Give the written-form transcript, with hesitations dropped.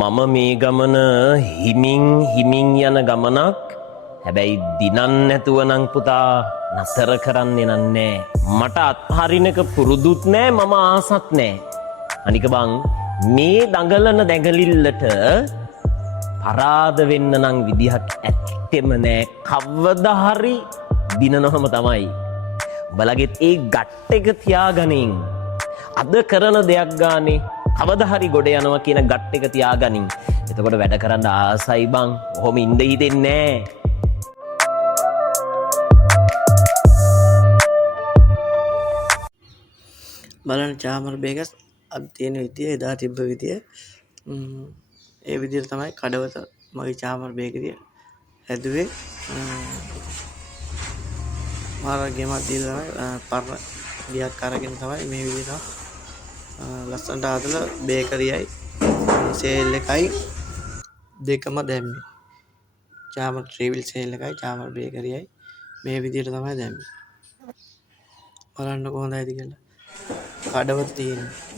මම මේ ගමන හිමින් යන ගමනක්. හැබැයි දිනන් නැතුව නං පුතා නතර කරන්නේ නන්නේ. මට අත්හරිනක පුරුදුත් නෑ මම ආසත් නෑ. අනික බං මේ දඟලන දැඟලිල්ලට පරාද වෙන්න නං විදිහක් ඇත්තෙම නෑ. කවදා හරි දිනනොහම තමයි. බලගෙත් ඒ ගට් එක තියාගනින්. අද කරන දෙයක් ගානේ කවදා හරි ගොඩ යනවා කියන ගට් එක තියාගනින්. එතකොට වැඩ කරන්න ආසයි බං. ඔහොම ඉඳ හිතෙන්නේ නෑ. බලන්න චාමර බේගස් අද තියෙන විදිය එදා තිබ්බ විදිය ඒ විදිහට තමයි කඩවත මගේ චාමර බේකරිය හැදුවේ. මාර ගේමක් දීලා තමයි පරණ ගියක් අරගෙන තමයි මේ විදිහට ලස්සනට හදලා බේකරියයි සේල් එකයි දෙකම දැම්මේ. චාමර ට්‍රේවිල් සේල් එකයි චාමර බේකරියයි මේ විදිහට තමයි දැම්මේ. බලන්න කොහොඳයිද කියලා. කඩවත තියෙන්නේ